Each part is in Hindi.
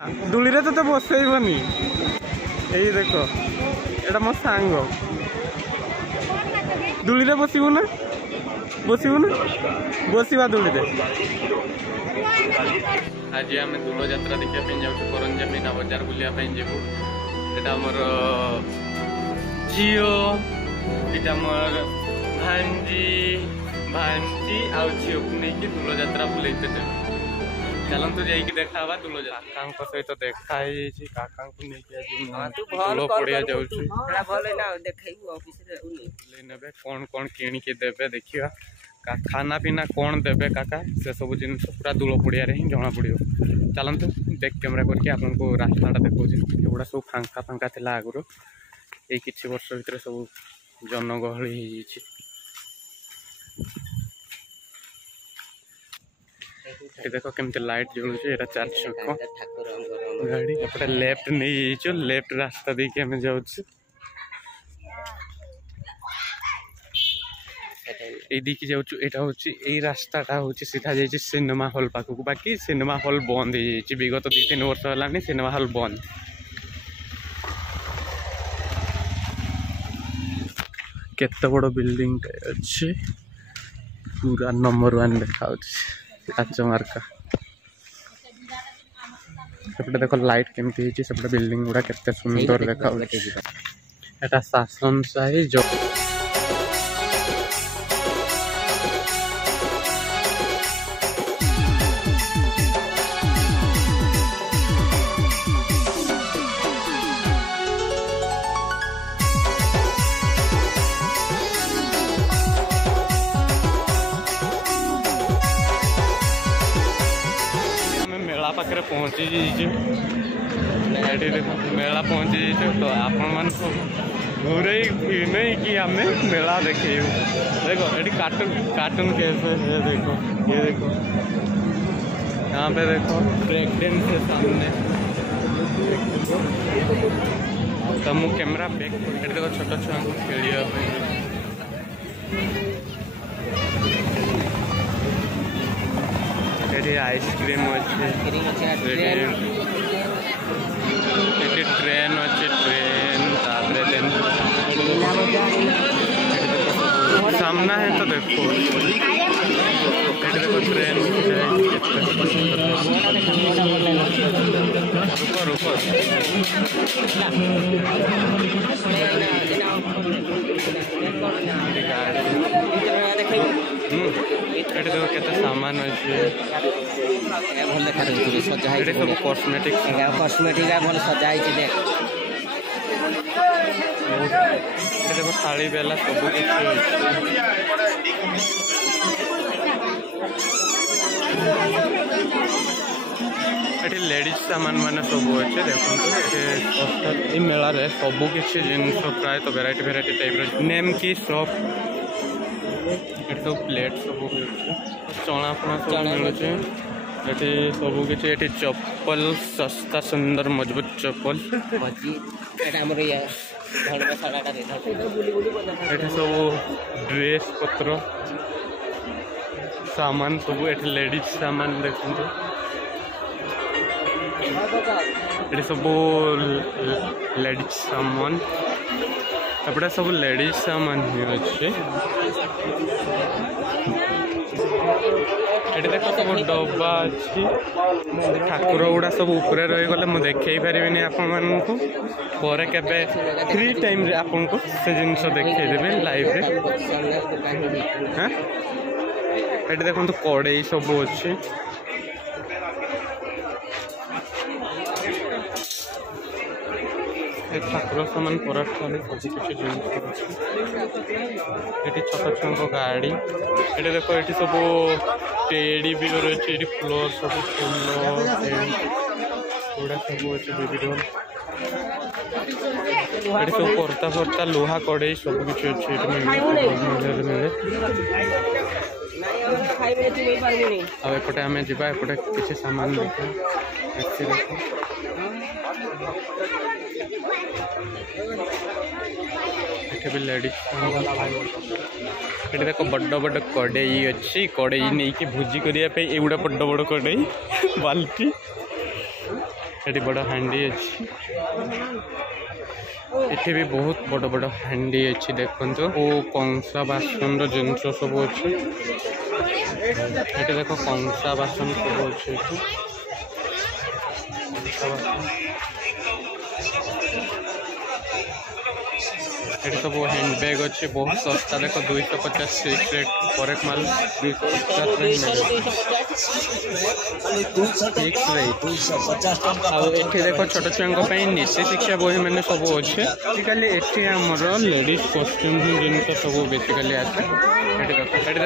दूली रे तो बसैबनी यही देख एटा मो सांग दूली रे बसबू ना बसवा दूली रे। आज आम दूल यात्रा देखा जाऊँ करंजा मीना बजार बुलाया जीवु एटा मोर झीओ एटा मोर भांजी भांजी आउ झीओ को लेकिन दूल यात्रा बुलाइते चलतु जाइए देखा दूल काका सहित देखाई काका को दूल पड़िया जाऊे कौन कौन किणिकी देवे देखिया खाना पीना कौन देवे काका से सब जिन पूरा दूल पड़िया ही जना पड़ो। चलतु बैक कैमेरा करके आपको रास्ताटा देखा एगुड़ा सब फांका फांका था आगुरी ये किसी वर्ष भितर सब जनगहली देखो केमती लाइट जलुचे एटा 4 चक्क गाड़ी एपटे लेफ्ट नहीं जाइछो लेफ्ट रास्ता देखि हमें जाउछु ए देखि जाउछु एटा होछि ए रास्ताटा होछि सीधा जाइछि सिनेमा हॉल पाखकु बाकी सिनेमा हॉल बंद हो जाइछि विगत 2-3 वर्ष हलानी सिनेमा हॉल बंद। केते बड़ बिल्डिंग अछि पूरा नंबर 1 देखा मार्का सेपटे देख लाइट केमती सेपटे बिल्डिंग गुड़ा केते सुंदर देखा एटा शासन शाही जो पाखे पहुँची मेला पहुँची तो आपण मान घूरे नहीं कि आम मेला देखे देखो ये कार्टून कैसे है देखो ये देखो यहाँ पे देखो ब्रेक डांस के सामने तो मु कैमरा बैक देखो छोट छुआ को खेलिया आइसक्रीम अच्छे ट्रेन अच्छे ट्रेन सामना है तो देखो देखो ट्रेन रुको देखो केते सामान अच्छे भल देखा सजाई सब कॉस्मेटिक भल सजाई देखो थाली बेला सब किसी लेडीज सामान मान सब अच्छे देखो ये मेला रे सब किसी जिन प्राय तो वेराइटी वेराइटी टाइप नेम की शॉप सब प्लेट सब चना फणा सब मिलूचे ये सब किसी चप्पल सस्ता सुंदर मजबूत चप्पल ये सब ड्रेस पत्र सामान सब ये लेडीज सामान देखते ये सब लेडीज सामान एपटे सब लेडीज सामान ही अच्छे ये देखो सब डब्बा अच्छी ठाकुर गुड़ा सब ऊपर रही गले मुझे देखे पारि आपण मानू पर केबे फ्री टाइम रे आपन को से जिनस देखदेवे लाइव रे। हाँ ये देखो कड़े सब अच्छे ठाकुर सामान परठ किसी जिन छोट छुआ गाड़ी ये देखो ये सब टेडी बियर अच्छे फ्लोर सब फूल गुड़ा सब अच्छे वीडियो ये सब परता फरता लुहा कड़े सब किसी अच्छे मिले आपटे आम जा एपटे किसी सामान देखा भी लेडीज ये देखो बड़ बड़ कड़ई अच्छी कड़ई नहीं कि भोजी करने एगुड़ा बड़ बड़ कड़ई बाल्टी ये बड़ हांडी अच्छी इथे भी बहुत बड़ बड़ हांडी अच्छी देखो ओ कंसा बासन जिनस सब अच्छे ये देख कंसा बासन सब अच्छे ये सब हैंडबैग अच्छे बहुत सस्ता देख 250 फिक्स रेट पर एक माल 250 ये देख छोट छुआ नीति शिक्षा बही मैंने सब अच्छे आजिकल ये आमर लेडीज कॉस्ट्यूम जिन सब बेसिकली आसे ये देख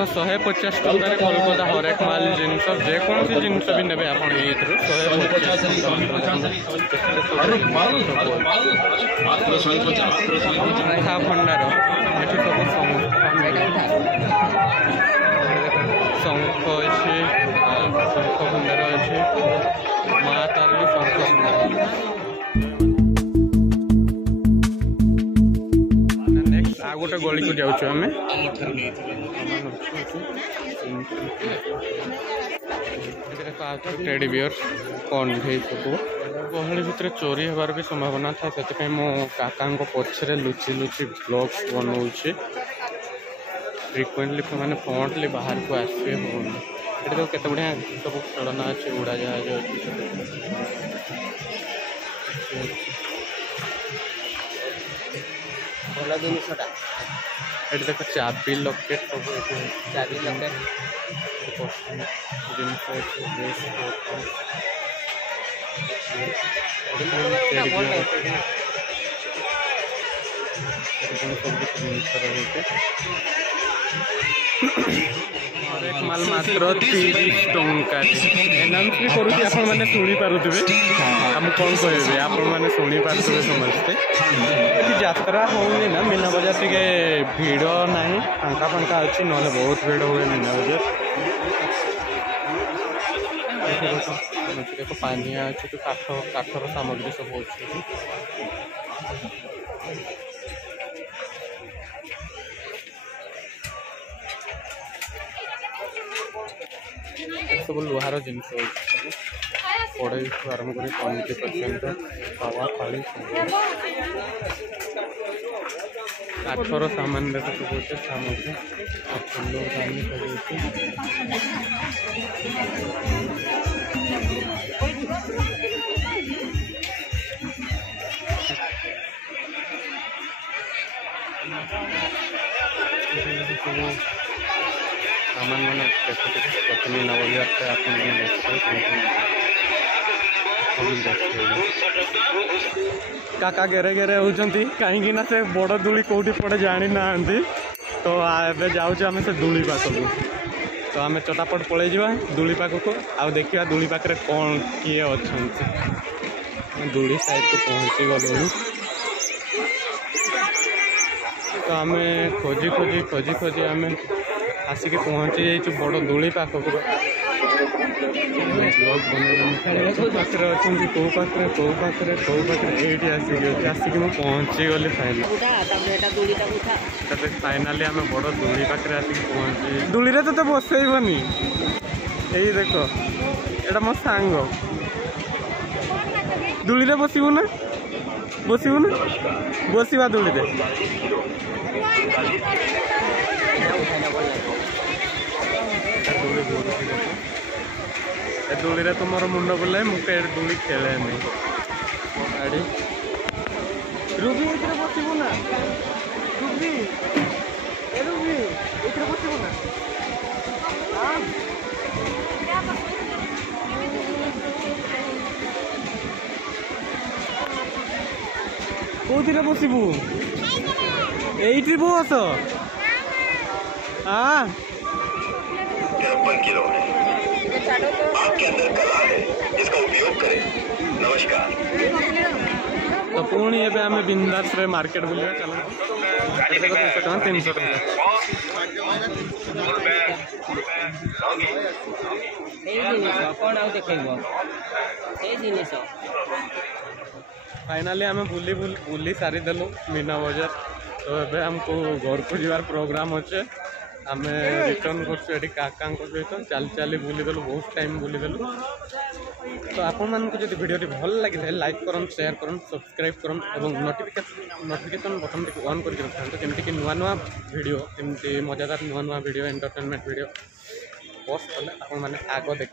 150 टकर कोलकाता हरेक माल जिनस जेकोसी जिनस भी ने आप 150 रेखा भंडार ये सब शंख अच्छे शंख भंडार अच्छे माँ तारिणी शंख नेक्स्ट आ गोटे गली को जाऊँ आम टेडी बियर कंढे सब गहली भितर चोरी होबार भी संभावना था से मो काका पछरे लुचि लुचि ब्लॉग्स बनाऊे फ्रिक्वेंटली मैंने फ्रंटली बाहर को आसवे हो ये तो केते बढ़िया सब खेलना अच्छे उड़ा जहाज भल जिनसटा ये देख चाबी लकेट सब चाबी लकेट माल मात्र 30 टंका एनाउंस भी करूँ आप मैंने शुणी पारे हम कौन कहे आप मैंने शुणी पारे समस्ते यात्रा होनी ना मीना बजार टे भिड़ ना फांका फांका अच्छी ना बहुत भीड़ हुए मीना बजार देखो पानिया अच्छे तो काठर सामग्री सब अच्छे सब लुहार जिनस कड़ई आरम्भ कर 50% तवा थाली काठर सामान देख सब अच्छे सामग्री फूल दानी सब सामान मैंने प्रथम नवजार से आप काका गेरे गेरे होती कहीं से बड़ दूली कौटी पड़े जानी ना तो एवं जाऊँ आम से दूली पाखक तो आम चटापट पलि जा दूली पाखक आउ देखा दूली पाखे कौन किए अच्छा दूली साइड को पहुँची गलु तो आम खोजी खोजी खोजी खोजी आम आसिक पहुँची जाइए बड़ दूली पाखक ब्लॉग पाखे अच्छा कौ पाखे कौ पाखे कौ पाखे ये आसिक पहुँची गली फाइनाली आम बड़ दूली पाखे आसिक पहुँची दूली रे तो बसैबनी यही देख एटा मो सांग दूली रे बसबू ना बसवा दूली रे दूली रे तो मोर मुंड बुलाए मुझे दूली खेले नहीं गाड़ी रुबी ये बसबू ना रुबी रुबी ये बसबू ना कौन बसबू ये बस हाँ आपके अंदर कला है, इसका उपयोग करें। नमस्कार। तो पुणी ए आम बिंदास मार्केट बुलिया चलो 300 टका फाइनाली आम बुली सारी देलु मीना बजार तो ये हमको घर को जीवार प्रोग्राम अच्छे आम रिटर्न कर काका सहित चल चली बुलीदेलु बहुत टाइम बुलीदेलु। तो आपण मानक जब वीडियो भल लगे लाइक करन शेयर करन सब्सक्राइब करन और नोटिफिकेशन बटन टी ऑन करके रखता जमी कि नुआ नुआ वीडियो एमती मजादार नुआ नुआ वीडियो एंटरटेनमेंट वीडियो पोस्ट कले आपण मैंने आग देख